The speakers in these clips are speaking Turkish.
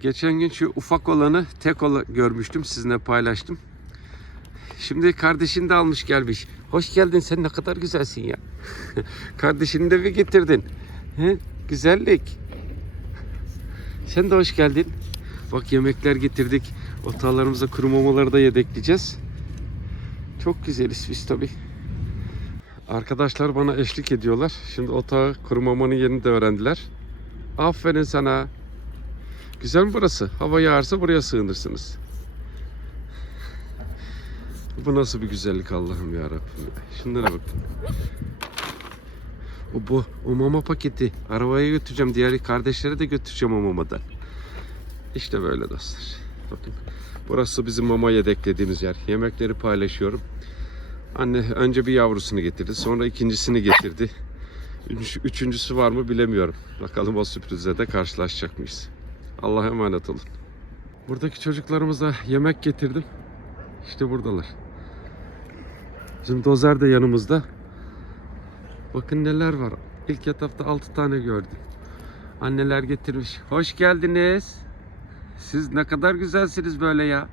Geçen gün şu ufak olanı tek ola görmüştüm. Sizinle paylaştım. Şimdi kardeşini de almış gelmiş. Hoş geldin sen ne kadar güzelsin ya. Kardeşini de mi getirdin? He? Güzellik. Sen de hoş geldin. Bak yemekler getirdik. Otağlarımıza kuru mamaları da yedekleyeceğiz. Çok güzeliz biz tabii. Arkadaşlar bana eşlik ediyorlar. Şimdi otağı kuru mamanın yerini de öğrendiler. Aferin sana. Güzel mi burası? Hava yağarsa buraya sığınırsınız. Bu nasıl bir güzellik Allah'ım ya Rabbim. Şunlara bakın. O bu o mama paketi. Arabaya götüreceğim. Diğer kardeşlere de götüreceğim o mamadan. İşte böyle dostlar. Bakın. Burası bizim mama yedeklediğimiz yer. Yemekleri paylaşıyorum. Anne önce bir yavrusunu getirdi. Sonra ikincisini getirdi. Üç, üçüncüsü var mı bilemiyorum. Bakalım o sürprizle de karşılaşacak mıyız? Allah'a emanet olun. Buradaki çocuklarımıza yemek getirdim. İşte buradalar. Bizim dozer de yanımızda. Bakın neler var. İlk etapta 6 tane gördüm. Anneler getirmiş. Hoş geldiniz. Siz ne kadar güzelsiniz böyle ya.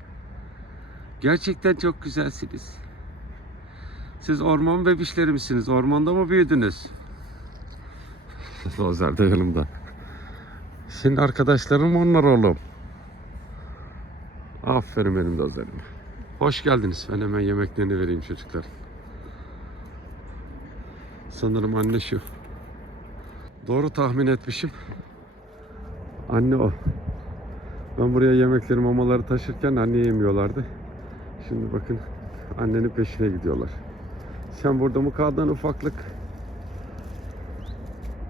Gerçekten çok güzelsiniz. Siz orman bebişleri misiniz? Ormanda mı büyüdünüz? Dozer de yanımda. Senin arkadaşların onlar oğlum? Aferin benim dozerime. Hoş geldiniz. Ben hemen yemeklerini vereyim çocuklar. Sanırım anne şu. Doğru tahmin etmişim. Anne o. Ben buraya yemekleri mamaları taşırken anne yemiyorlardı. Şimdi bakın annenin peşine gidiyorlar. Sen burada mı kaldın ufaklık?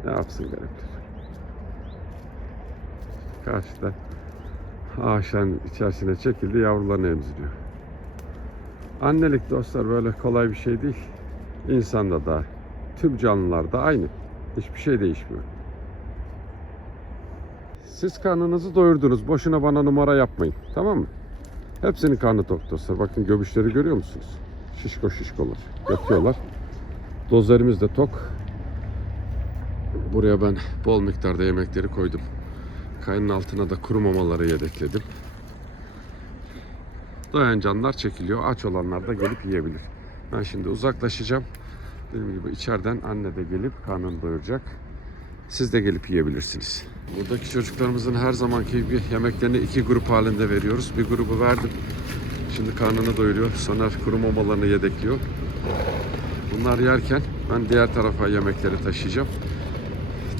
Ne yapsın garipler. Karşıda ağaçların içerisine çekildi yavrularını emziriyor. Annelik dostlar böyle kolay bir şey değil. İnsanda da tüm canlılarda aynı. Hiçbir şey değişmiyor. Siz karnınızı doyurdunuz. Boşuna bana numara yapmayın. Tamam mı? Hepsinin karnı tok dostlar. Bakın göbüşleri görüyor musunuz? Şişko şişkolar. Yatıyorlar. Dozlarımız da tok. Buraya ben bol miktarda yemekleri koydum. Kayanın altına da kuru mamaları yedekledim. Doyan canlar çekiliyor. Aç olanlar da gelip yiyebilir. Ben şimdi uzaklaşacağım. Dediğim gibi içeriden anne de gelip karnını doyuracak. Siz de gelip yiyebilirsiniz. Buradaki çocuklarımızın her zamanki gibi yemeklerini iki grup halinde veriyoruz. Bir grubu verdim. Şimdi karnını doyuruyor. Sonra kuru mamalarını yedekliyor. Bunlar yerken ben diğer tarafa yemekleri taşıyacağım.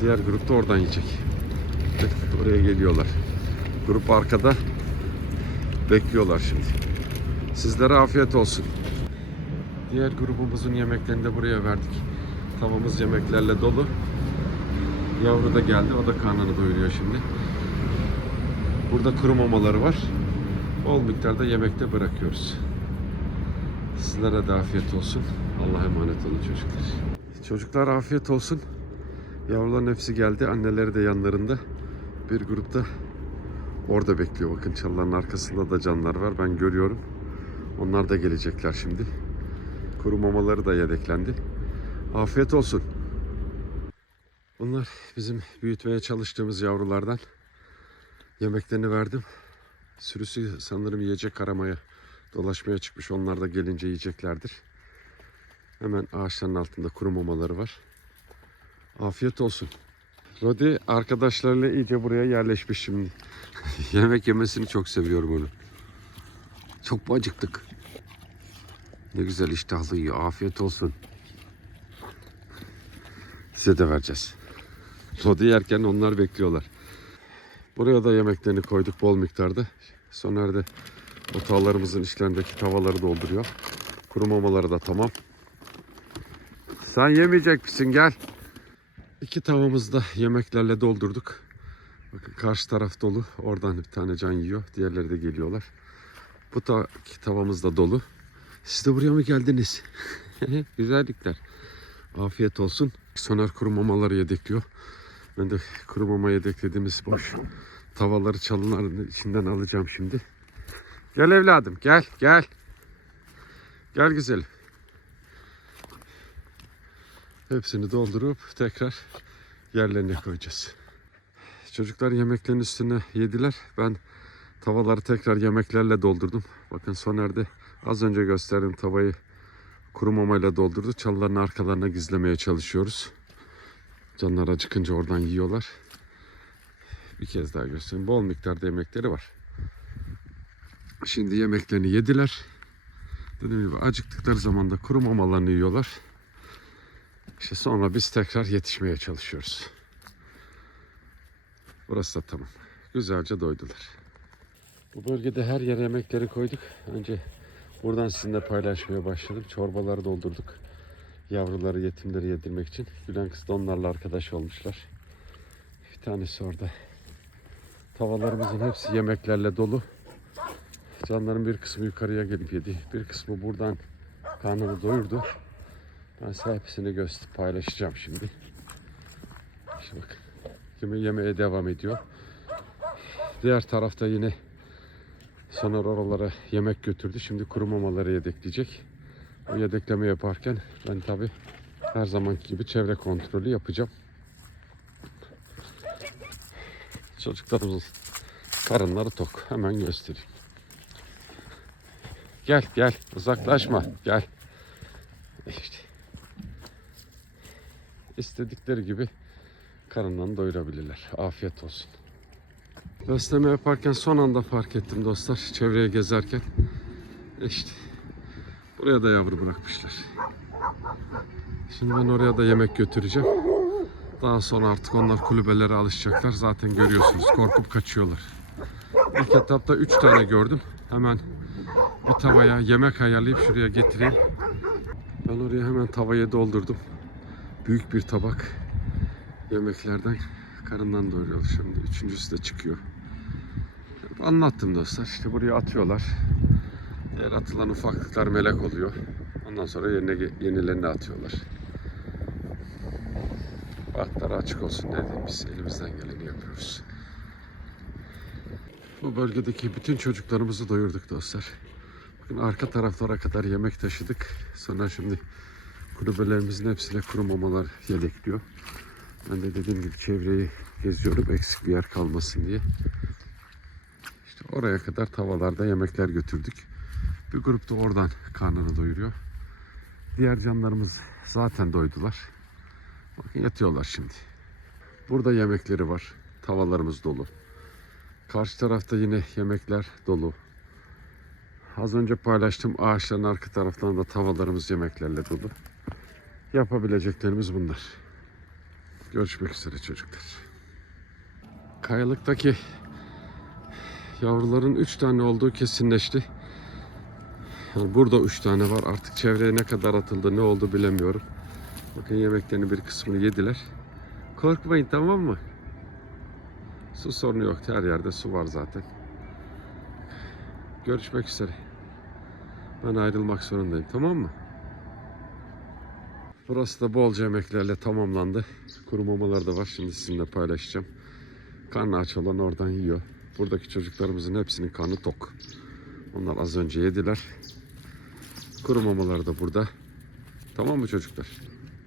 Diğer grup da oradan yiyecek. Oraya geliyorlar. Grup arkada bekliyorlar şimdi. Sizlere afiyet olsun. Diğer grubumuzun yemeklerini de buraya verdik. Tavamız yemeklerle dolu. Yavru da geldi. O da karnını doyuruyor şimdi. Burada kuru mamaları var. Bol miktarda yemekte bırakıyoruz. Sizlere de afiyet olsun. Allah'a emanet olun çocuklar. Çocuklar afiyet olsun. Yavruların hepsi geldi. Anneleri de yanlarında. Bir grupta orada bekliyor. Bakın çalıların arkasında da canlar var. Ben görüyorum. Onlar da gelecekler şimdi. Kuru mamaları da yedeklendi. Afiyet olsun. Bunlar bizim büyütmeye çalıştığımız yavrulardan. Yemeklerini verdim. Sürüsü sanırım yiyecek aramaya dolaşmaya çıkmış. Onlar da gelince yiyeceklerdir. Hemen ağaçların altında kuru mamaları var. Afiyet olsun. Rodi arkadaşlarıyla iyice buraya yerleşmiş şimdi. Yemek yemesini çok seviyorum onu. Çok mu acıktık? Ne güzel iştahlı yiyor. Afiyet olsun. Size de vereceğiz. Rodi yerken onlar bekliyorlar. Buraya da yemeklerini koyduk bol miktarda. Soner de otağlarımızın içlerindeki tavaları dolduruyor. Kuru mamaları da tamam. Sen yemeyecek misin? Gel. İki tavamızı da yemeklerle doldurduk. Bakın karşı taraf dolu. Oradan bir tane can yiyor. Diğerleri de geliyorlar. Bu ta tavamız da dolu. Siz de buraya mı geldiniz? Güzellikler. Afiyet olsun. Soner kuru mamaları yedekliyor. Ben de kuru mama yedeklediğimiz boş tavaları çalıların içinden alacağım şimdi. Gel evladım gel gel. Gel güzelim. Hepsini doldurup tekrar yerlerine koyacağız. Çocuklar yemeklerin üstüne yediler. Ben tavaları tekrar yemeklerle doldurdum. Bakın Soner'de az önce gösterdiğim tavayı kuru mamayla doldurdu. Çalıların arkalarına gizlemeye çalışıyoruz. Canlar acıkınca oradan yiyorlar. Bir kez daha göstereyim. Bol miktarda yemekleri var. Şimdi yemeklerini yediler. Dediğim gibi acıktıkları zaman da kuru mamalarını yiyorlar. İşte sonra biz tekrar yetişmeye çalışıyoruz. Burası da tamam. Güzelce doydular. Bu bölgede her yere yemekleri koyduk. Önce buradan sizinle paylaşmaya başladım. Çorbaları doldurduk. Yavruları, yetimleri yedirmek için. Gülen kız da onlarla arkadaş olmuşlar. Bir tanesi orada. Tavalarımızın hepsi yemeklerle dolu. Canların bir kısmı yukarıya gelip yedi. Bir kısmı buradan karnını doyurdu. Ben size hepsini göster paylaşacağım şimdi. İşte bakın. Yeme yemeye devam ediyor. Diğer tarafta yine Soner oralara yemek götürdü. Şimdi kuru mamaları yedekleyecek. O yedekleme yaparken ben tabi her zamanki gibi çevre kontrolü yapacağım. Çocuklarımızın karınları tok. Hemen göstereyim. Gel gel uzaklaşma gel. İşte. İstedikleri gibi karınlarını doyurabilirler. Afiyet olsun. Besleme yaparken son anda fark ettim dostlar. Çevreye gezerken. İşte buraya da yavru bırakmışlar. Şimdi ben oraya da yemek götüreceğim. Daha sonra artık onlar kulübelere alışacaklar. Zaten görüyorsunuz korkup kaçıyorlar. İlk etapta 3 tane gördüm. Hemen bir tavaya yemek ayarlayıp şuraya getireyim. Ben oraya hemen tavayı doldurdum. Büyük bir tabak yemeklerden karından doyuruyor şimdi. Üçüncüsü de çıkıyor. Anlattım dostlar. İşte buraya atıyorlar. Eğer atılan ufaklıklar melek oluyor. Ondan sonra yerine yenilerini atıyorlar. Bahtları açık olsun diye biz elimizden geleni yapıyoruz. Bu bölgedeki bütün çocuklarımızı doyurduk dostlar. Bakın arka taraflara kadar yemek taşıdık. Sonra şimdi kulübelerimizin hepsine kuru mamalar yedekliyor. Ben de dediğim gibi çevreyi geziyorum eksik bir yer kalmasın diye. İşte oraya kadar tavalarda yemekler götürdük. Bir grup da oradan karnını doyuruyor. Diğer canlarımız zaten doydular. Bakın yatıyorlar şimdi. Burada yemekleri var. Tavalarımız dolu. Karşı tarafta yine yemekler dolu. Az önce paylaştığım ağaçların arka taraftan da tavalarımız yemeklerle dolu. Yapabileceklerimiz bunlar. Görüşmek üzere çocuklar. Kayalıktaki yavruların 3 tane olduğu kesinleşti. Yani burada 3 tane var. Artık çevreye ne kadar atıldı ne oldu bilemiyorum. Bakın yemeklerin bir kısmını yediler. Korkmayın tamam mı? Su sorunu yok. Her yerde su var zaten. Görüşmek üzere. Ben ayrılmak zorundayım. Tamam mı? Burası da bolca yemeklerle tamamlandı. Kuru mamalar da var. Şimdi sizinle paylaşacağım. Karnı aç olan oradan yiyor. Buradaki çocuklarımızın hepsinin karnı tok. Onlar az önce yediler. Kuru mamalar da burada. Tamam mı çocuklar?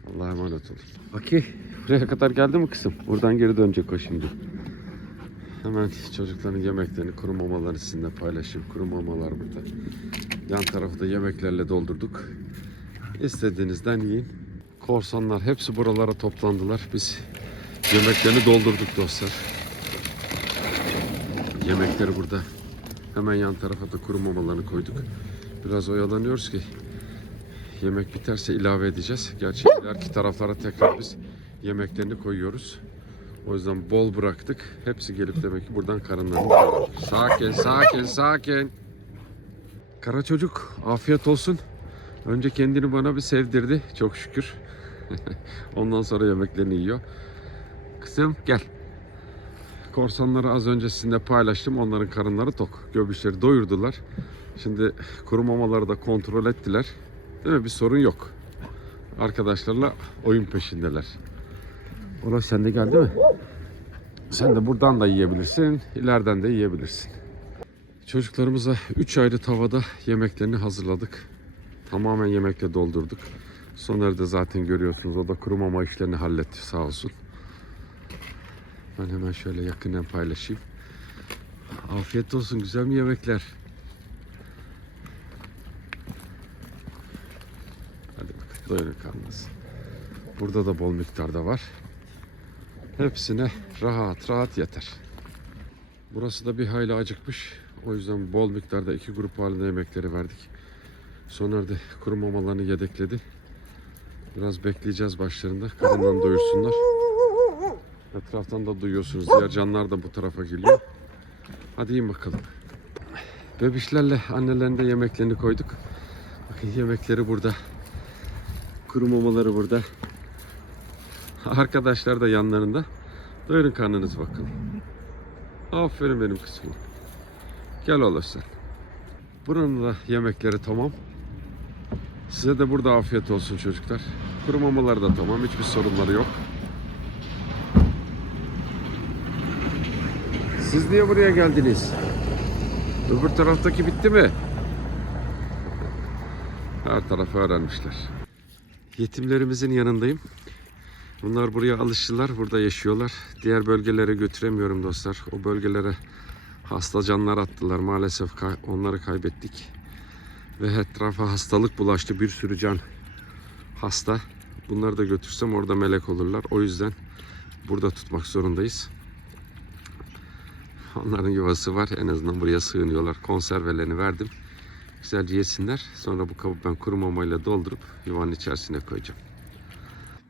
Allah'a emanet olun. Aki buraya kadar geldi mi kızım? Buradan geri dönecek o şimdi. Hemen çocukların yemeklerini, kuru mamalarını sizinle paylaşayım. Kuru mamalar burada. Yan tarafı da yemeklerle doldurduk. İstediğinizden yiyin. Korsanlar hepsi buralara toplandılar. Biz yemeklerini doldurduk dostlar. Yemekleri burada. Hemen yan tarafa da kuru mamalarını koyduk. Biraz oyalanıyoruz ki yemek biterse ilave edeceğiz. Gerçi ileriki taraflara tekrar biz yemeklerini koyuyoruz. O yüzden bol bıraktık. Hepsi gelip demek ki buradan karınlarını. Sakin, sakin, sakin. Kara çocuk, afiyet olsun. Önce kendini bana bir sevdirdi. Çok şükür. Ondan sonra yemeklerini yiyor. Kızım gel. Korsanları az önce sizinle paylaştım. Onların karınları tok. Göbüşleri doyurdular. Şimdi kuru mamaları da kontrol ettiler. Değil mi? Bir sorun yok. Arkadaşlarla oyun peşindeler. Olaf sen de geldi mi? Sen de buradan da yiyebilirsin. ileriden de yiyebilirsin. Çocuklarımıza 3 ayrı tavada yemeklerini hazırladık. Tamamen yemekle doldurduk. Soner'i de zaten görüyorsunuz. O da kuru mama işlerini halletti sağ olsun. Ben hemen şöyle yakından paylaşayım. Afiyet olsun güzel mi yemekler? Hadi bakalım doyurun karnınız. Burada da bol miktarda var. Hepsine rahat rahat yeter. Burası da bir hayli acıkmış. O yüzden bol miktarda iki grup halinde yemekleri verdik. Soner de kuru mamalarını yedekledi. Biraz bekleyeceğiz başlarında. Karınlarını doyursunlar. Etraftan da duyuyorsunuz. Diğer canlar da bu tarafa geliyor. Hadi yiyin bakalım. Bebişlerle annelerin de yemeklerini koyduk. Bakın yemekleri burada. Kuru mamaları burada. Arkadaşlar da yanlarında. Doyurun karnınız bakalım. Aferin benim kızıma. Gel oğlum sen. Buranın da yemekleri tamam. Size de burada afiyet olsun çocuklar. Kuru mamalar da tamam. Hiçbir sorunları yok. Siz niye buraya geldiniz? Öbür taraftaki bitti mi? Her tarafı öğrenmişler. Yetimlerimizin yanındayım. Bunlar buraya alıştılar, burada yaşıyorlar. Diğer bölgelere götüremiyorum dostlar. O bölgelere hasta canlar attılar. Maalesef onları kaybettik. Ve etrafa hastalık bulaştı. Bir sürü can hasta. Bunları da götürsem orada melek olurlar. O yüzden burada tutmak zorundayız. Onların yuvası var. En azından buraya sığınıyorlar. Konservelerini verdim. Güzelce yesinler. Sonra bu kabı ben kuru mamayla doldurup yuvanın içerisine koyacağım.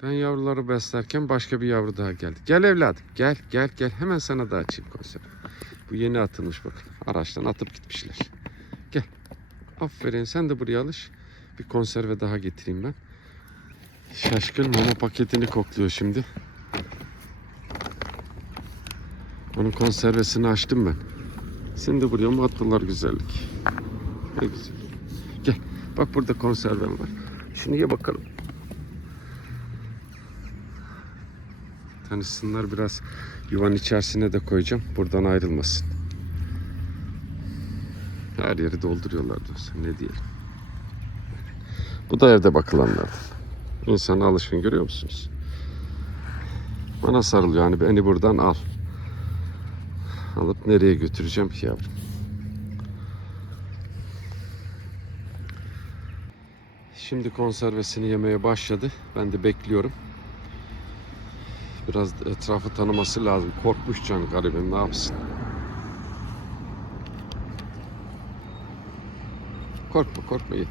Ben yavruları beslerken başka bir yavru daha geldi. Gel evladım. Gel gel gel. Hemen sana da açayım konserve. Bu yeni atılmış bakın. Araçtan atıp gitmişler. Gel. Aferin sen de buraya alış. Bir konserve daha getireyim ben. Şaşkın mama paketini kokluyor şimdi. Onun konservesini açtım ben. Seni de buraya mı attılar güzellik? Ne güzel. Gel. Bak burada konservem var. Şunu ye bakalım. Tanışsınlar biraz yuvanın içerisine de koyacağım. Buradan ayrılmasın. Her yeri dolduruyorlar dostum. Ne diyelim. Bu da evde bakılanlardan. İnsana alışın görüyor musunuz? Bana sarılıyor yani beni buradan al. Alıp nereye götüreceğim ki yavrum? Şimdi konservesini yemeye başladı. Ben de bekliyorum. Biraz etrafı tanıması lazım. Korkmuş can garibim ne yapsın? Korkma korkma ye.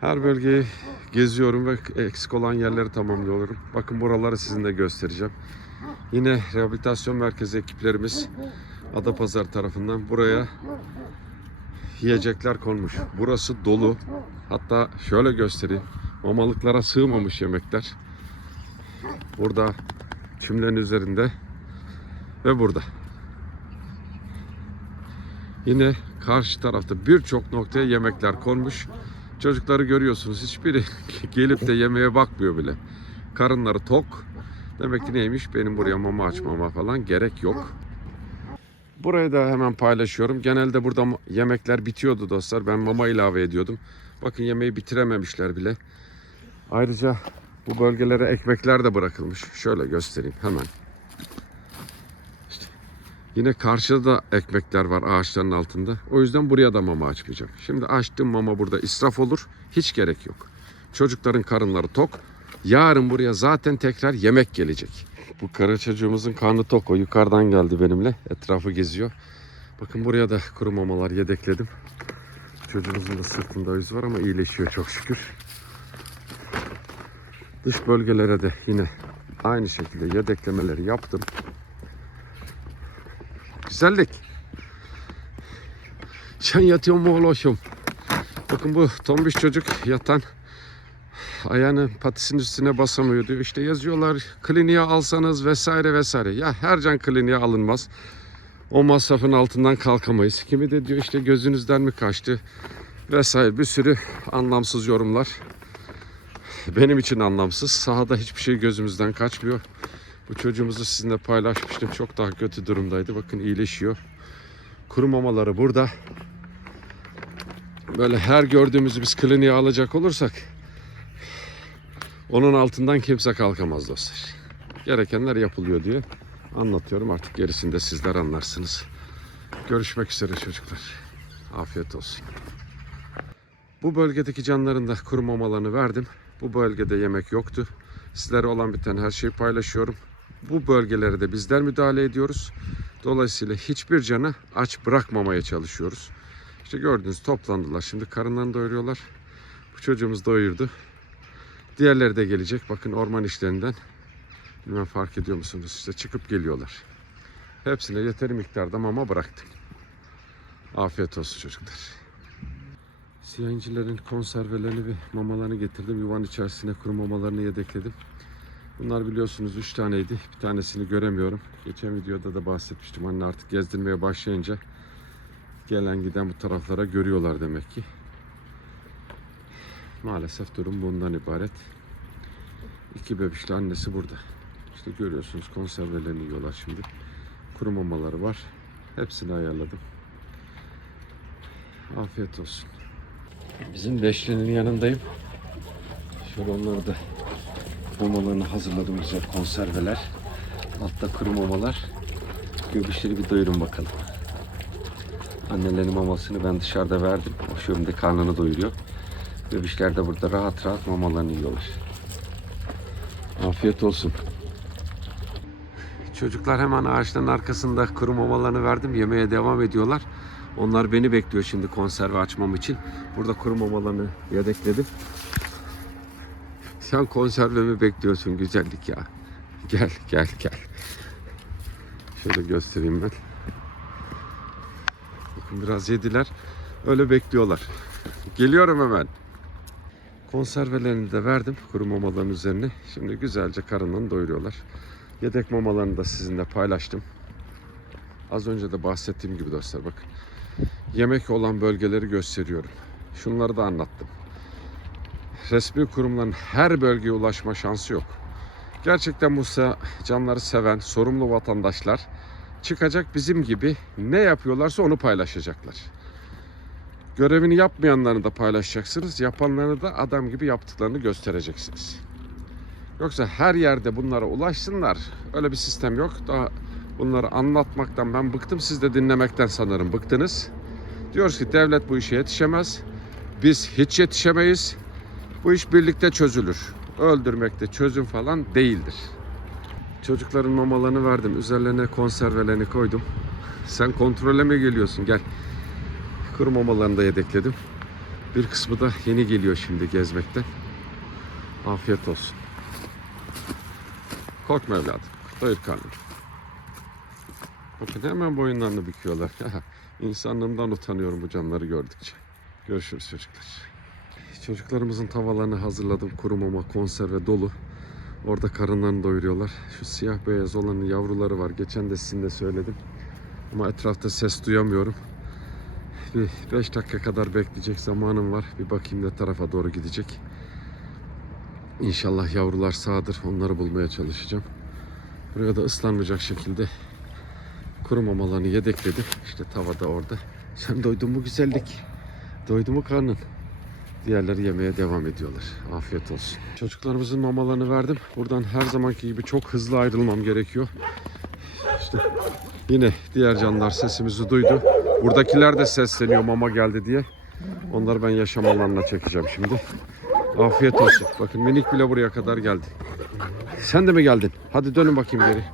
Her bölgeyi geziyorum ve eksik olan yerleri tamamlıyorum. Bakın buraları sizinle göstereceğim. Yine rehabilitasyon merkezi ekiplerimiz Adapazarı tarafından buraya yiyecekler konmuş. Burası dolu. Hatta şöyle göstereyim. Mamalıklara sığmamış yemekler. Burada çimlerin üzerinde ve burada. Yine karşı tarafta birçok noktaya yemekler konmuş. Çocukları görüyorsunuz hiçbiri gelip de yemeğe bakmıyor bile. Karınları tok. Demek ki neymiş benim buraya mama açmama falan gerek yok. Burayı da hemen paylaşıyorum. Genelde burada yemekler bitiyordu dostlar. Ben mama ilave ediyordum. Bakın yemeği bitirememişler bile. Ayrıca bu bölgelere ekmekler de bırakılmış. Şöyle göstereyim hemen. Yine karşıda da ekmekler var ağaçların altında. O yüzden buraya da mama açmayacağım. Şimdi açtığım mama burada israf olur. Hiç gerek yok. Çocukların karınları tok. Yarın buraya zaten tekrar yemek gelecek. Bu kara çocuğumuzun karnı tok. O yukarıdan geldi benimle. Etrafı geziyor. Bakın buraya da kuru mamalar yedekledim. Çocuğumuzun da sırtında iz var ama iyileşiyor çok şükür. Dış bölgelere de yine aynı şekilde yedeklemeleri yaptım. Güzellik. Sen yatıyor mu oğlum? Bakın bu tombiş çocuk yatan ayağını patisinin üstüne basamıyor diyor. İşte yazıyorlar kliniğe alsanız vesaire vesaire. Ya her can kliniğe alınmaz. O masrafın altından kalkamayız. Kimi de diyor işte gözünüzden mi kaçtı vesaire bir sürü anlamsız yorumlar. Benim için anlamsız. Sahada hiçbir şey gözümüzden kaçmıyor. Bu çocuğumuzu sizinle paylaşmıştım. Çok daha kötü durumdaydı. Bakın iyileşiyor. Kuru mamaları burada. Böyle her gördüğümüzü biz kliniğe alacak olursak onun altından kimse kalkamaz dostlar. gerekenler yapılıyor diye anlatıyorum. Artık gerisini de sizler anlarsınız. Görüşmek üzere çocuklar. Afiyet olsun. Bu bölgedeki canların da kuru mamalarını verdim. Bu bölgede yemek yoktu. Sizlere olan biten her şeyi paylaşıyorum. Bu bölgelere de bizler müdahale ediyoruz. Dolayısıyla hiçbir canı aç bırakmamaya çalışıyoruz. İşte gördünüz toplandılar. Şimdi karınlarını doyuruyorlar. Bu çocuğumuz doyurdu. Diğerleri de gelecek. Bakın orman işlerinden. Bilmem fark ediyor musunuz? İşte çıkıp geliyorlar. Hepsine yeteri miktarda mama bıraktım. Afiyet olsun çocuklar. Siyah incilerin konservelerini ve mamalarını getirdim. Yuvanın içerisine kuru mamalarını yedekledim. Bunlar biliyorsunuz 3 taneydi. Bir tanesini göremiyorum. Geçen videoda da bahsetmiştim. Anne artık gezdirmeye başlayınca gelen giden bu taraflara görüyorlar demek ki. Maalesef durum bundan ibaret. İki bebişli annesi burada. İşte görüyorsunuz konservelerini yiyorlar şimdi. Kuru mamaları var. Hepsini ayarladım. Afiyet olsun. Bizim beşlinin yanındayım. Şöyle onları da mamalarını hazırladım güzel konserveler. Altta kuru mamalar. Göbüşleri bir doyurun bakalım. Annelerin mamasını ben dışarıda verdim. O şimdi karnını doyuruyor. Göbüşler de burada rahat rahat mamalarını yiyorlar. Afiyet olsun. Çocuklar hemen ağaçların arkasında kuru mamalarını verdim. Yemeye devam ediyorlar. Onlar beni bekliyor şimdi konserve açmam için. Burada kuru mamalarını yedekledim. Sen konservemi bekliyorsun güzellik ya. Gel gel gel. Şöyle göstereyim ben. Bakın biraz yediler. Öyle bekliyorlar. Geliyorum hemen. Konservelerini de verdim kuru mamaların üzerine. Şimdi güzelce karınlarını doyuruyorlar. Yedek mamalarını da sizinle paylaştım. Az önce de bahsettiğim gibi dostlar bakın. Yemek olan bölgeleri gösteriyorum. Şunları da anlattım. Resmi kurumların her bölgeye ulaşma şansı yok. Gerçekten bu canları seven, sorumlu vatandaşlar çıkacak bizim gibi ne yapıyorlarsa onu paylaşacaklar. Görevini yapmayanlarını da paylaşacaksınız. Yapanlarını da adam gibi yaptıklarını göstereceksiniz. Yoksa her yerde bunlara ulaşsınlar. Öyle bir sistem yok. Daha bunları anlatmaktan ben bıktım. Siz de dinlemekten sanırım bıktınız. Diyoruz ki devlet bu işe yetişemez. Biz hiç yetişemeyiz. Bu iş birlikte çözülür. Öldürmekte çözüm falan değildir. Çocukların mamalarını verdim. Üzerlerine konservelerini koydum. Sen kontrole mi geliyorsun? Gel. Kuru mamalarını da yedekledim. Bir kısmı da yeni geliyor şimdi gezmekten. Afiyet olsun. Korkma evladım. Doyur karnını. Bakın hemen boyunlarını büküyorlar. İnsanlığımdan utanıyorum bu canları gördükçe. Görüşürüz çocuklar. Çocuklarımızın tavalarını hazırladım. Kuru mama, konserve dolu. Orada karınlarını doyuruyorlar. Şu siyah beyaz olanın yavruları var. Geçen de sizinle söyledim. Ama etrafta ses duyamıyorum. Bir 5 dakika kadar bekleyecek zamanım var. Bir bakayım ne tarafa doğru gidecek. İnşallah yavrular sağdır. Onları bulmaya çalışacağım. Buraya da ıslanmayacak şekilde kuru mamalarını yedekledim. İşte tavada orada. Sen doydun mu güzellik? Doydu mu karnın? Diğerleri yemeye devam ediyorlar. Afiyet olsun. Çocuklarımızın mamalarını verdim. Buradan her zamanki gibi çok hızlı ayrılmam gerekiyor. İşte yine diğer canlılar sesimizi duydu. Buradakiler de sesleniyor mama geldi diye. Onları ben yaşam alanına çekeceğim şimdi. Afiyet olsun. Bakın minik bile buraya kadar geldi. Sen de mi geldin? Hadi dönün bakayım geri.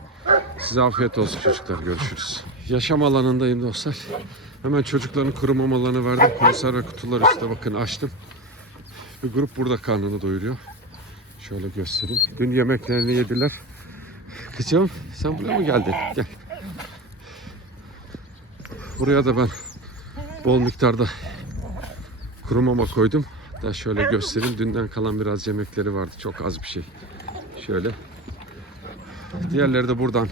Size afiyet olsun çocuklar. Görüşürüz. Yaşam alanındayım dostlar. Hemen çocukların kuru mamalarını verdim. Konserve kutuları üstüne bakın açtım. Bir grup burada karnını doyuruyor. Şöyle göstereyim. Dün yemeklerini yediler. Kızım sen buraya mı geldin? Gel. Buraya da ben bol miktarda kuru mama koydum. Da şöyle göstereyim. Dünden kalan biraz yemekleri vardı. Çok az bir şey. Şöyle. Diğerleri de buradan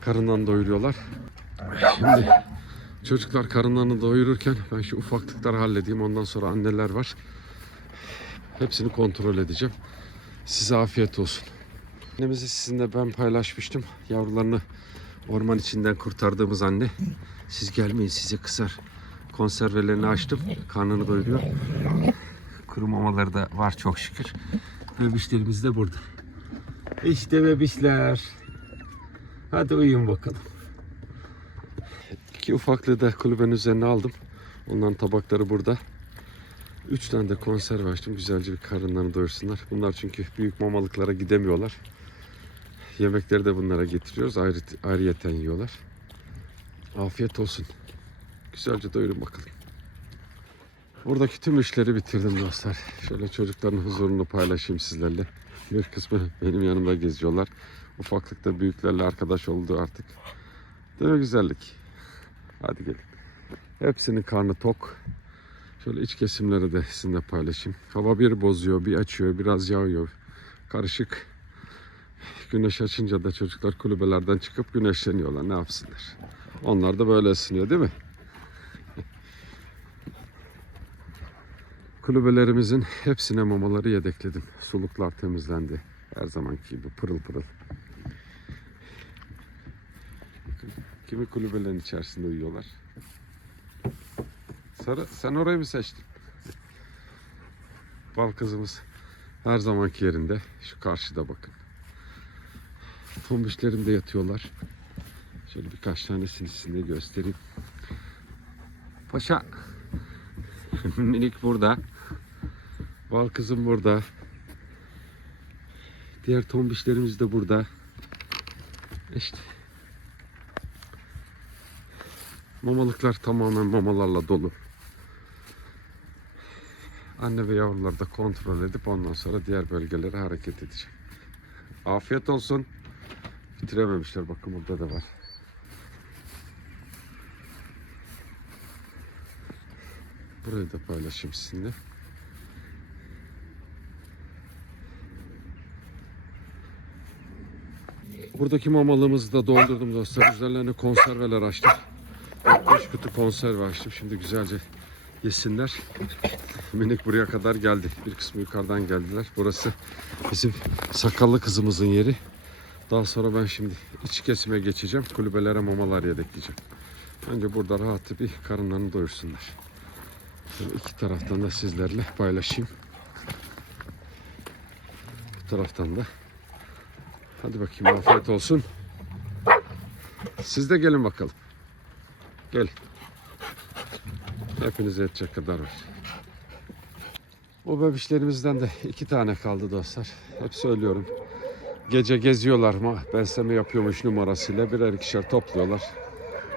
karından doyuruyorlar. Şimdi çocuklar karınlarını doyururken ben şu ufaklıkları halledeyim. Ondan sonra anneler var. Hepsini kontrol edeceğim. Size afiyet olsun. Annemizi sizinle ben paylaşmıştım. Yavrularını orman içinden kurtardığımız anne. Siz gelmeyin size kısar. Konservelerini açtım. Karnını doyuruyor. Kuru mamaları da var çok şükür. Bebişlerimiz de burada. İşte bebişler. Hadi uyuyun bakalım. İki ufaklığı da kulübenin üzerine aldım. Onların tabakları burada. Üç tane de konserve açtım. Güzelce bir karınlarını doyursunlar. Bunlar çünkü büyük mamalıklara gidemiyorlar. Yemekleri de bunlara getiriyoruz. Ayrı, ayrıyeten yiyorlar. Afiyet olsun. Güzelce doyurun bakalım. Buradaki tüm işleri bitirdim dostlar. Şöyle çocukların huzurunu paylaşayım sizlerle. Bir kısmı benim yanımda geziyorlar. Ufaklıkta büyüklerle arkadaş oldu artık. Değil mi güzellik? Hadi gelin. Hepsinin karnı tok. Şöyle iç kesimleri de sizinle paylaşayım. Hava bir bozuyor, bir açıyor, biraz yağıyor. Karışık. Güneş açınca da çocuklar kulübelerden çıkıp güneşleniyorlar. Ne yapsınlar? Onlar da böyle ısınıyor değil mi? Kulübelerimizin hepsine mamaları yedekledim. Suluklar temizlendi. Her zamanki gibi pırıl pırıl. Kimi kulübelerin içerisinde uyuyorlar. Sarı, sen orayı mı seçtin? Bal kızımız her zamanki yerinde. Şu karşıda bakın. Tombişlerim de yatıyorlar. Şöyle birkaç tanesini size göstereyim. Paşa. Minik burada. Bal kızım burada. Diğer tombişlerimiz de burada. İşte. Mamalıklar tamamen mamalarla dolu. Anne ve yavruları da kontrol edip ondan sonra diğer bölgelere hareket edeceğim. Afiyet olsun. Bitirememişler. Bakın burada da var. Burayı da paylaşayım sizinle. Buradaki mamalığımızı da doldurdum dostlar. Üzerlerine konserveler açtım. 5 kutu konserve açtım. Şimdi güzelce yesinler. Minik buraya kadar geldi. Bir kısmı yukarıdan geldiler. Burası bizim sakallı kızımızın yeri. Daha sonra ben şimdi iç kesime geçeceğim. Kulübelere mamalar yedekleyeceğim. Önce burada rahat bir karınlarını doyursunlar. Şöyle iki taraftan da sizlerle paylaşayım. Bu taraftan da. Hadi bakayım afiyet olsun. Siz de gelin bakalım. Gel. Hepinize yetecek kadar var. O bebişlerimizden de iki tane kaldı dostlar. Hep söylüyorum. Gece geziyorlar mı? Besleme yapıyormuş numarasıyla birer ikişer topluyorlar.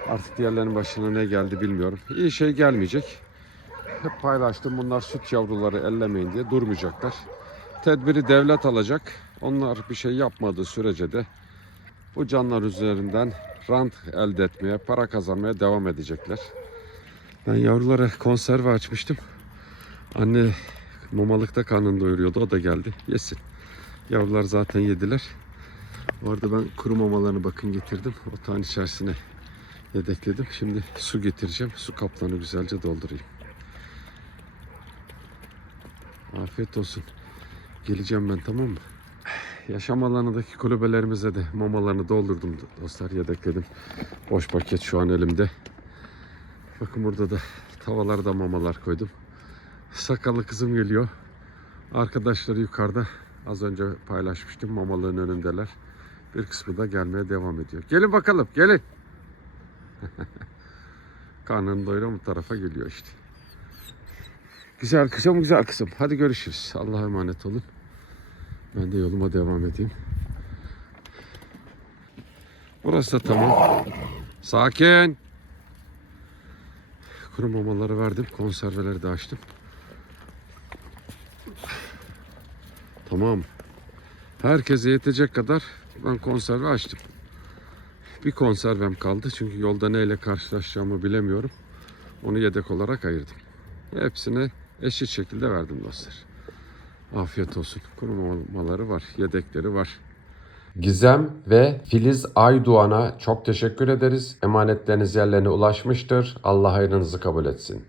Artık diğerlerinin başına ne geldi bilmiyorum. İyi şey gelmeyecek. Hep paylaştım. Bunlar süt yavruları ellemeyin diye durmayacaklar. Tedbiri devlet alacak. Onlar bir şey yapmadığı sürece de bu canlar üzerinden rant elde etmeye, para kazanmaya devam edecekler. Ben yavrulara konserve açmıştım. Anne mamalıkta karnını doyuruyordu. O da geldi. Yesin. Yavrular zaten yediler. Bu arada ben kuru mamalarını bakın getirdim. Otağın içerisine yedekledim. Şimdi su getireceğim. Su kaplarını güzelce doldurayım. Afiyet olsun. Geleceğim ben tamam mı? Yaşam alanındaki kulübelerimize de mamalarını doldurdum dostlar yedekledim. Boş paket şu an elimde. Bakın burada da tavalarda mamalar koydum. Sakallı kızım geliyor. Arkadaşları yukarıda. Az önce paylaşmıştım mamalığın önündeler. Bir kısmı da gelmeye devam ediyor. Gelin bakalım gelin. Karnını doyuran bu tarafa geliyor işte. Güzel kızım güzel kızım. Hadi görüşürüz. Allah'a emanet olun. Ben de yoluma devam edeyim. Burası da tamam. Sakin. Kuru mamaları verdim. Konserveleri de açtım. Tamam. Herkese yetecek kadar ben konserve açtım. Bir konservem kaldı çünkü yolda neyle karşılaşacağımı bilemiyorum. Onu yedek olarak ayırdım. Hepsini eşit şekilde verdim dostlar. Afiyet olsun. Kuru mamaları var, yedekleri var. Gizem ve Filiz Aydoğan'a çok teşekkür ederiz. Emanetleriniz yerlerine ulaşmıştır. Allah hayrınızı kabul etsin.